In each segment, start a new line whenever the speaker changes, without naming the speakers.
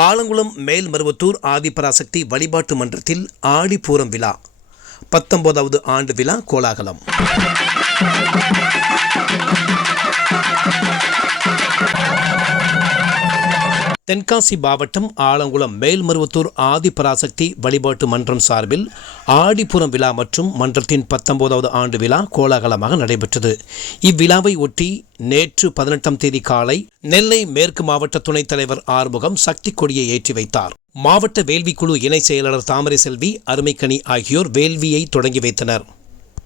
ஆலங்குளம் மேல்மருவத்தூர் ஆதிபராசக்தி வழிபாட்டு மன்றத்தில் ஆடிப்பூரம் விழா. பத்தொன்பதாவது ஆண்டு விழா கோலாகலம். தென்காசி மாவட்டம் ஆலங்குளம் மேல்மருவத்தூர் ஆதிபராசக்தி வழிபாட்டு மன்றம் சார்பில் ஆடிப்புறம் விழா மற்றும் மன்றத்தின் பத்தொன்பதாவது ஆண்டு விழா கோலாகலமாக நடைபெற்றது. இவ்விழாவை ஒட்டி நேற்று பதினெட்டாம் தேதி காலை நெல்லை மேற்கு மாவட்ட துணைத் தலைவர் ஆறுமுகம் சக்தி கொடியை ஏற்றி வைத்தார். மாவட்ட வேள்விக்குழு இணை செயலாளர் தாமரை செல்வி அருமைக்கணி ஆகியோர் வேள்வியை தொடங்கி வைத்தனர்.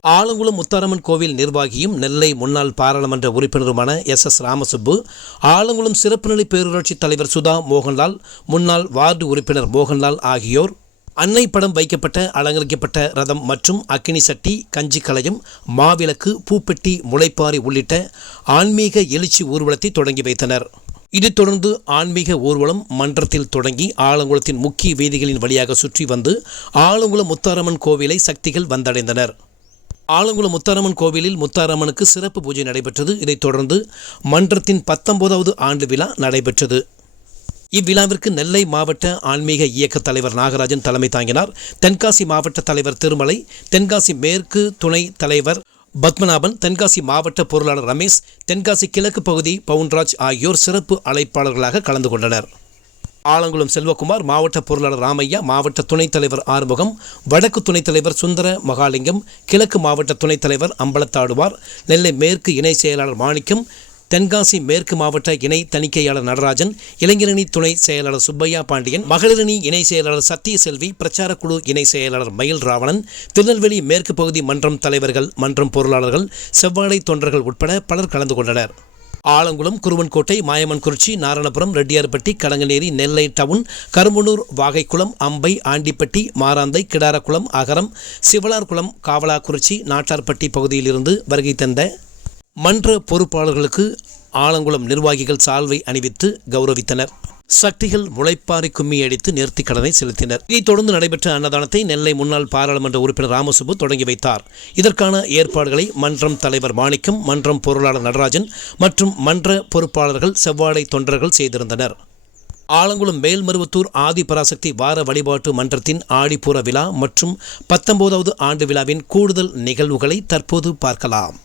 ஆலங்குளம் முத்தாரம்மன் கோவில் நிர்வாகியும் நெல்லை முன்னாள் பாராளுமன்ற உறுப்பினருமான எஸ் எஸ் ராமசுப்பு ஆலங்குளம் சிறப்புநிலை பேரூராட்சி தலைவர் சுதா மோகன்லால் முன்னாள் வார்டு உறுப்பினர் மோகன்லால் ஆகியோர் அன்னை படம் வைக்கப்பட்ட அலங்கரிக்கப்பட்ட ரதம் மற்றும் அக்கினி சட்டி கஞ்சி கலையம் மாவிளக்கு பூப்பெட்டி முளைப்பாரி உள்ளிட்ட ஆன்மீக எழுச்சி ஊர்வலத்தை தொடங்கி வைத்தனர். இதைத் தொடர்ந்து ஆன்மீக ஊர்வலம் மன்றத்தில் தொடங்கி ஆலங்குளத்தின் முக்கிய வீதிகளின் வழியாக சுற்றி வந்து ஆலங்குளம் முத்தாரம்மன் கோவிலை சக்திகள் வந்தடைந்தனர். ஆலங்குளம் முத்தாரம்மன் கோவிலில் முத்தாரம்மனுக்கு சிறப்பு பூஜை நடைபெற்றது. இதைத் தொடர்ந்து மன்றத்தின் பத்தொன்பதாவது ஆண்டு விழா நடைபெற்றது. இவ்விழாவிற்கு நெல்லை மாவட்ட ஆன்மீக இயக்க தலைவர் நாகராஜன் தலைமை தாங்கினார். தென்காசி மாவட்ட தலைவர் திருமலை தென்காசி மேற்கு துணை தலைவர் பத்மநாபன் தென்காசி மாவட்ட பொருளாளர் ரமேஷ் தென்காசி கிழக்கு பகுதி பவுன்ராஜ் ஆகியோர் சிறப்பு அழைப்பாளர்களாக கலந்து கொண்டனர். ஆலங்குளம் செல்வகுமார் மாவட்ட பொருளாளர் ராமையா மாவட்ட துணைத் தலைவர் ஆறுமுகம் வடக்கு துணைத் தலைவர் சுந்தர மகாலிங்கம் கிழக்கு மாவட்ட துணைத் தலைவர் அம்பலத்தாடுவார் நெல்லை மேற்கு இணை செயலாளர் மாணிக்கம் தென்காசி மேற்கு மாவட்ட இணை தணிக்கையாளர் நடராஜன் இளைஞரணி துணை செயலாளர் சுப்பையா பாண்டியன் மகளிரணி இணை செயலாளர் சத்தியசெல்வி பிரச்சாரக் குழு இணை செயலாளர் மயில் ராவணன் திருநெல்வேலி மேற்கு பகுதி மன்றம் தலைவர்கள் மன்றம் பொருளாளர்கள் செவ்வாடை தொண்டர்கள் உட்பட பலர் கலந்து கொண்டனர். ஆலங்குளம் குருவன்கோட்டை மாயமன்குறிச்சி நாராயணபுரம் ரெட்டியார்பட்டி கடங்கநேரி நெல்லை டவுன் கரும்பனூர் வாகைக்குளம் அம்பை ஆண்டிப்பட்டி மாராந்தை கிடாரக்குளம் அகரம் சிவலார்குளம் காவலாக்குறிச்சி நாட்டார்பட்டி பகுதியிலிருந்து வருகை தந்த மன்ற பொறுப்பாளர்களுக்கு ஆலங்குளம் நிர்வாகிகள் சால்வை அணிவித்து கௌரவித்தனர். சக்திகள் முளைப்பாறை கும்மி அடித்து நேர்த்திக் கடனை செலுத்தினர். இதைத் தொடர்ந்து நடைபெற்ற அன்னதானத்தை நெல்லை முன்னாள் பாராளுமன்ற உறுப்பினர் ராமசுப்பு தொடங்கி வைத்தார். இதற்கான ஏற்பாடுகளை மன்றம் தலைவர் மாணிக்கம் மன்றம் பொருளாளர் நடராஜன் மற்றும் மன்ற பொறுப்பாளர்கள் செவ்வாடை தொண்டர்கள் செய்திருந்தனர். ஆலங்குளம் மேல்மருவத்தூர் ஆதிபராசக்தி வார வழிபாட்டு மன்றத்தின் ஆடிப்புற விழா மற்றும் பத்தொன்பதாவது ஆண்டு விழாவின் கூடுதல் நிகழ்வுகளை தற்போது பார்க்கலாம்.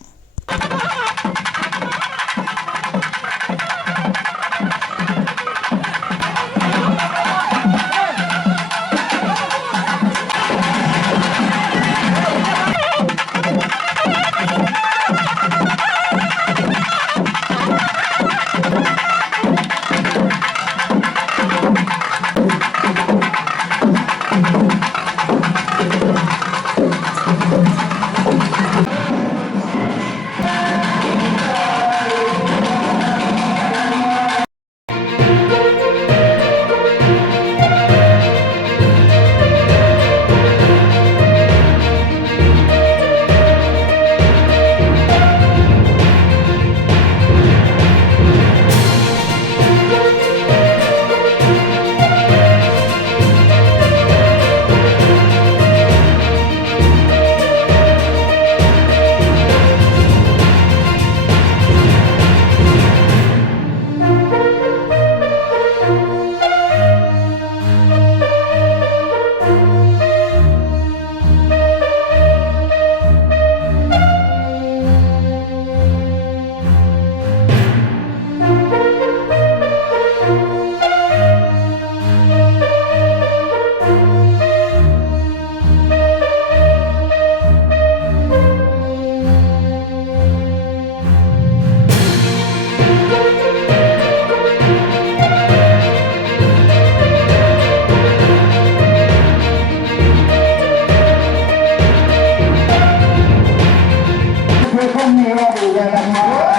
Thank you.